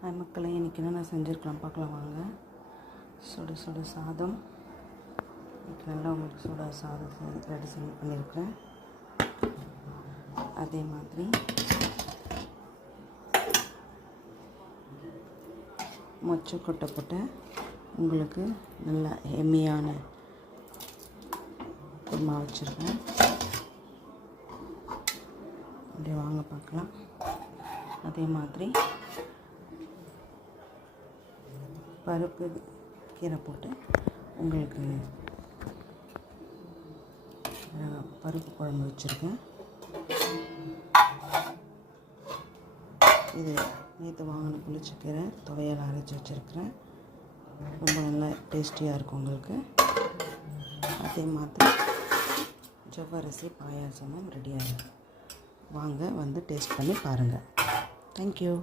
Hi மக்களே, இன்றைக்கி என்ன நான் செஞ்சுருக்கலாம் பார்க்கலாம் வாங்க. சுட சுட சாதம். இன்றைக்கி நல்லா உங்களுக்கு சுட சாதம் ரெடி பண்ணியிருக்கிறேன். அதே மாதிரி மொச்சக்கொட்டை போட்ட உங்களுக்கு நல்ல எம்மியான குருமா வச்சுருக்கேன். அப்படியே வாங்க பார்க்கலாம். அதே மாதிரி பருப்பு கீரை போட்டு உங்களுக்கு பருப்பு குழம்பு வச்சுருக்கேன். இது நேற்று வாங்கின புளிச்சக்கீரை துவையல் அரைச்சி வச்சுருக்கிறேன். ரொம்ப நல்லா டேஸ்டியாக இருக்கும் உங்களுக்கு. அதே மாதிரி ஜவ்வரிசி பாயாசமும் ரெடியாக இருக்குது. வாங்க வந்து டேஸ்ட் பண்ணி பாருங்கள். தேங்க்யூ.